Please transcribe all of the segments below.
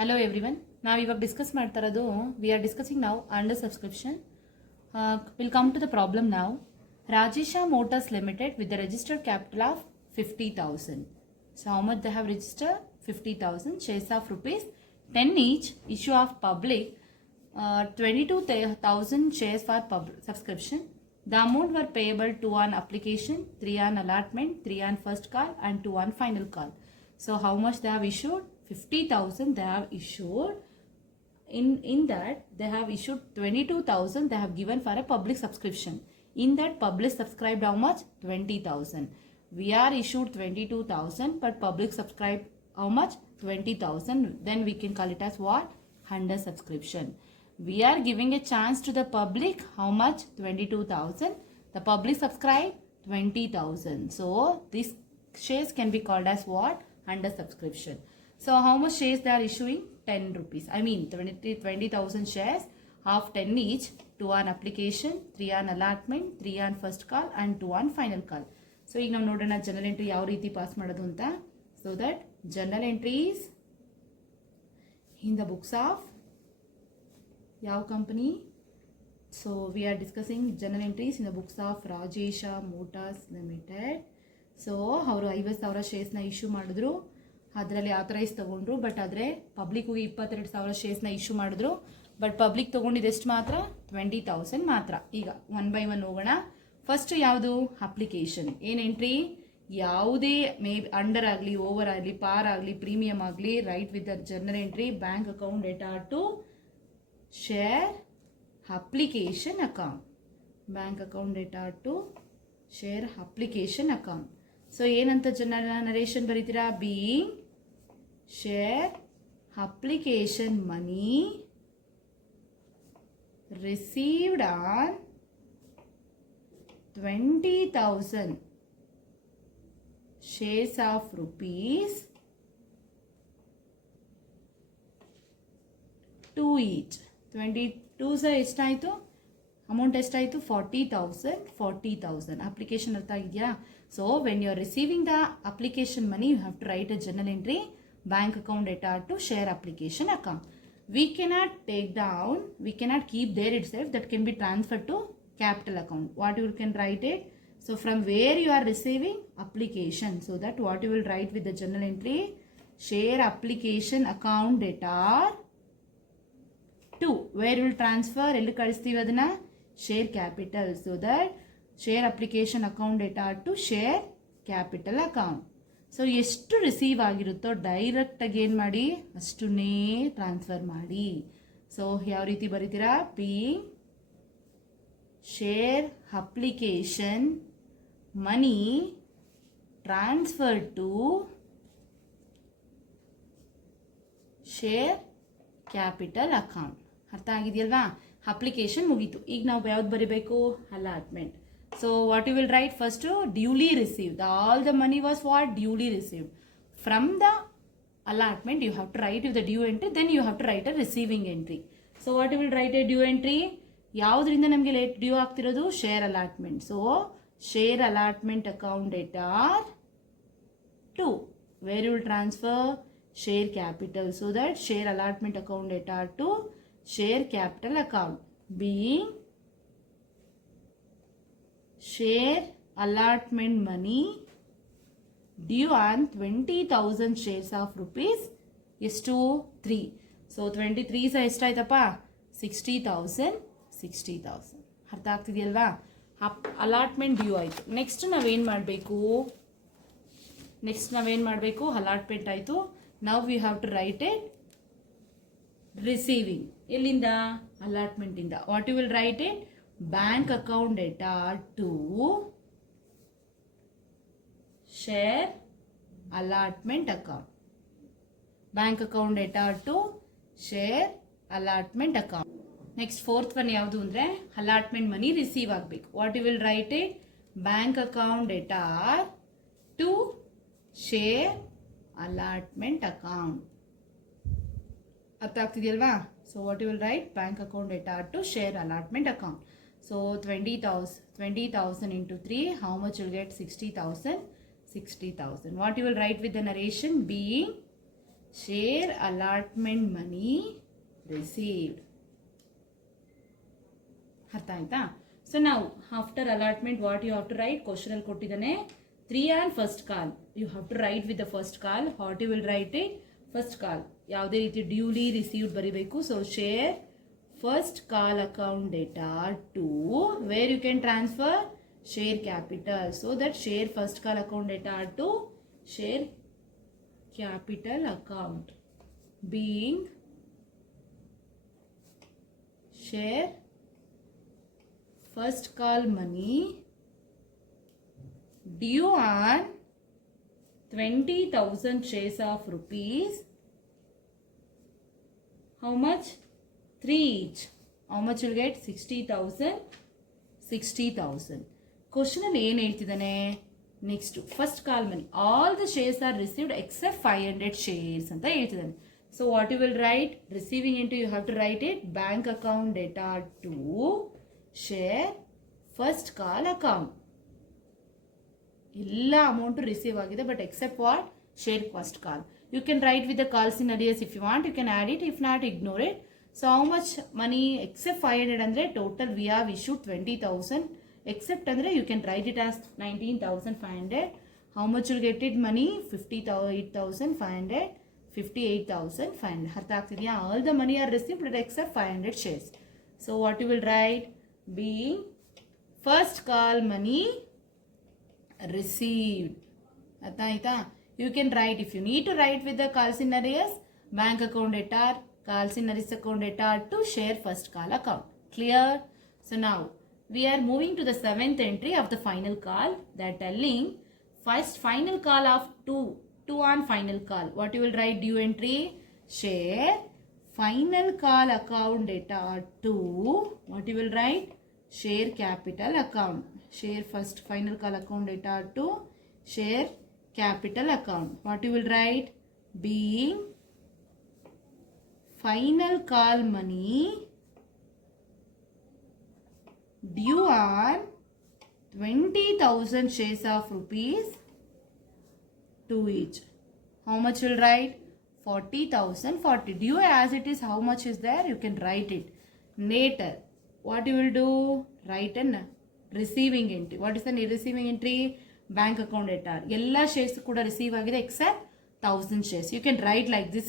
Hello everyone. Now we will discuss ಮಾಡ್ತಾರದು. We are discussing now under subscription. We'll come to the problem now. Rajesha Motors Limited with the registered capital of 50,000. So how much they have registered? 50,000 shares of rupees 10 each. Issue of public 22,000 shares for subscription. The amount were payable 2 on application, 3 on allotment, 3 on first call and 2 on final call. So how much they have issued? 50,000 they have issued. In that they have issued 22,000 they have given for a public subscription. In that public subscribed how much? 20,000. We are issued 22,000 but public subscribed how much? 20,000. Then we can call it as what? Under subscription. We are giving a chance to the public how much? 22,000. The public subscribe 20,000. So these shares can be called as what? Under subscription. So how much shares they are issuing? 10 rupees. I mean 20,000 shares of 10 each. 2 on application, 3 on allotment, 3 on first call and 2 on final call. So ಈಗ ನಾವು ನೋಡೋಣ general entry ಯಾವ ರೀತಿ pass ಮಾಡೋದು ಅಂತ. So that journal entries in the books of ಯಾವ company? So we are discussing journal entries in the books of Rajesha Motors Limited. So ಅವರು 50,000 ಶೇರ್ಸ್ನ issue ಮಾಡಿದ್ರು. ಅದರಲ್ಲಿ ಆಥರೈಸ್ ತಗೊಂಡ್ರು. ಬಟ್ ಆದರೆ ಪಬ್ಲಿಕ್ಗೆ 22,000 ಶೇರ್ಸ್ನ ಇಶ್ಯೂ ಮಾಡಿದ್ರು. ಬಟ್ ಪಬ್ಲಿಕ್ ತೊಗೊಂಡಿದ್ದು ಎಷ್ಟು ಮಾತ್ರ? 20,000 ಮಾತ್ರ. ಈಗ 1 by 1 ಹೋಗೋಣ. ಫಸ್ಟ್ ಯಾವುದು? ಅಪ್ಲಿಕೇಶನ್. ಏನು ಎಂಟ್ರಿ? ಯಾವುದೇ ಅಂಡರ್ ಆಗಲಿ, ಓವರ್ ಆಗಲಿ, ಪಾರ್ ಆಗಲಿ, ಪ್ರೀಮಿಯಂ ಆಗಲಿ, right with the journal entry bank account data to share application account. Bank account data to share application account. So ಏನಂತ ನರೇಷನ್ ಬರೀತೀರಾ? Being share application money received on 20,000 shares of rupees 2 each. 22 ಎಷ್ಟಾಯಿತು? Amount ಎಷ್ಟಾಯಿತು? 40,000. Application ಅರ್ಥ ಆಗಿದೆಯಾ? So when you are receiving the application money you have to write a journal entry bank account data to share application account. We cannot take down, we cannot keep there itself, that can be transferred to capital account. What you can write it? So from where you are receiving? Application. So that what you will write with the journal entry? Share application account data to. Where you will transfer? Ellu kalistheve adana? Share capital. So that share application account data to share capital account. So ಎಷ್ಟು receive ಆಗಿರುತ್ತೋ ಡೈರೆಕ್ಟಾಗಿ ಏನು ಮಾಡಿ? ಅಷ್ಟನ್ನೇ transfer ಮಾಡಿ. So ಯಾವ ರೀತಿ ಬರೀತೀರಾ? Being share application money transfer to share capital account. ಅರ್ಥ ಆಗಿದೆಯಲ್ವಾ? ಅಪ್ಲಿಕೇಶನ್ ಮುಗೀತು. ಈಗ ನಾವು ಯಾವ್ದು ಬರೀಬೇಕು? Allotment. So what you will write first? Duly received. All the money was what? Duly received. From the allotment you have to write with the due entry. Then you have to write a receiving entry. So what you will write a due entry? ಯಾವುದರಿಂದ ನಮಗೆ ಲೇಟ್ due ಆಗ್ತಿರೋದು? Share allotment. So share allotment account data to where you will transfer? Share capital. So that share allotment account data to share capital account. Being share allotment money due on 20,000 shares of rupees ಎಷ್ಟು? 3. So 23 ಸಹ ಎಷ್ಟಾಯ್ತಪ್ಪ? 60,000. ಅರ್ಥ ಆಗ್ತಿದೆಯಲ್ವಾ? Allotment due ಆಯಿತು. Next ನಾವೇನು ಮಾಡಬೇಕು? Allotment ಆಯಿತು. Now we have to write it receiving. ಎಲ್ಲಿಂದ? ಅಲಾಟ್ಮೆಂಟಿಂದ. What you will write it? bank account data to share allotment account. Bank account data to share allotment account. Next fourth one ಯಾವುದು ಅಂದರೆ allotment money receive ಆಗಬೇಕು. What you will write it? Bank account data to share allotment account. ಅರ್ಥ ಆಗ್ತಿದೆಯಲ್ವಾ? So what you will write? Bank account data to share allotment account. So 20,000 into 3, how much you will get? 60,000. What you will write with the narration? Being share allotment money received. ಅರ್ಥ ಆಯ್ತಾ? So ನಾವು after allotment what you have to write, question ಅಲ್ಲಿ ಕೊಟ್ಟಿದ್ದಾನೆ 3 on first call, you have to write with the first call. What you will write it, first call ಯಾವುದೇ ರೀತಿ duly received ಬರೀಬೇಕು. So share first call account data to where you can transfer share capital. So that share first call account data to share capital account being share first call money due on 20,000 shares of rupees. How much? 3 each. How much you'll get? 60,000. 60,000. Question ಅಲ್ಲಿ ಏನು ಹೇಳ್ತಿದ್ದಾನೆ, next first call money all the shares are received except 500 shares ಅಂತ ಹೇಳ್ತಿದ್ದಾನೆ. So what you will write, receiving into you have to write it bank account data to share first call account. ಎಲ್ಲ amount receive ಆಗಿದೆ but except what, share first call. You can write with the calls in arrears if you want, you can add it, if not ignore it. So how much money except 500 ಅಂದರೆ total we have issued 20,000. Except andre you can write it as 19,500. How much you'll get it money, 58,500, 58,500. ಅರ್ಥ ಆಗ್ತಿದೆಯಾ? All the money are received except 500 shares. So what you will write, being first call money received. ಅರ್ಥ ಆಯ್ತಾ? You can write, if you need to write with the calls in arrears, bank account data, calls in arrears account data to share first call account. Clear? So now we are moving to the 7th entry of the final call, that telling first final call of 2 on final call. What you will write, due entry, share final call account data to, what you will write, share capital account. Share first final call account data to share capital account. What you will write, being final call money due on 20,000 shares of rupees 2 each. How much will write? 40,000. 40. Due as it is, how much is there? You can write it. Later, what you will do? Write an receiving entry. What is the receiving entry? Bank account data. Yella shares kuda receive agide except 1,000 shares. You can write like this.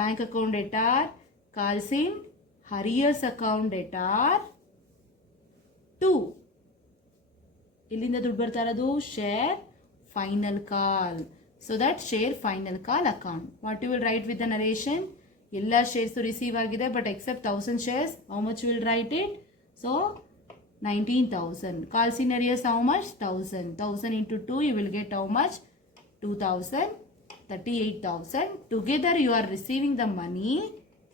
Bank account data, calls in arrears account data 2. ಇಲ್ಲಿಂದ ದುಡ್ಡು ಬರ್ತಾ ಇರೋದು share final call. So that share final call account. What you will write with the narration, ಎಲ್ಲ shares receive ಆಗಿದೆ but except 1,000 shares. How much will write it? So 19,000. Calls in arrears how much? 1,000. 1,000 into 2 you will get how much? 2,000. 38,000. Together you are receiving the money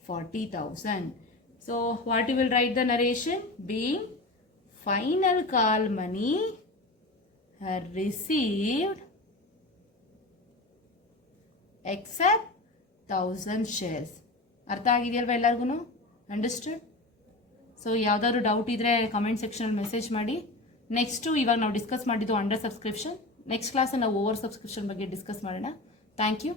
40,000. So what you will write the narration, being final call money received except 1,000 shares. ಅರ್ಥ ಆಗಿದೆಯಲ್ವಾ ಎಲ್ಲರಿಗೂ? Understood? So ಯಾವುದಾದ್ರು doubt ಇದ್ದರೆ comment ಸೆಕ್ಷನಲ್ಲಿ message ಮಾಡಿ. Next ಇವಾಗ ನಾವು discuss ಮಾಡಿದ್ದು ಅಂಡರ್ ಸಬ್ಸ್ಕ್ರಿಪ್ಷನ್. ನೆಕ್ಸ್ಟ್ ಕ್ಲಾಸಲ್ಲಿ ನಾವು ಓವರ್ ಸಬ್ಸ್ಕ್ರಿಪ್ಷನ್ ಬಗ್ಗೆ ಡಿಸ್ಕಸ್ ಮಾಡೋಣ. Thank you.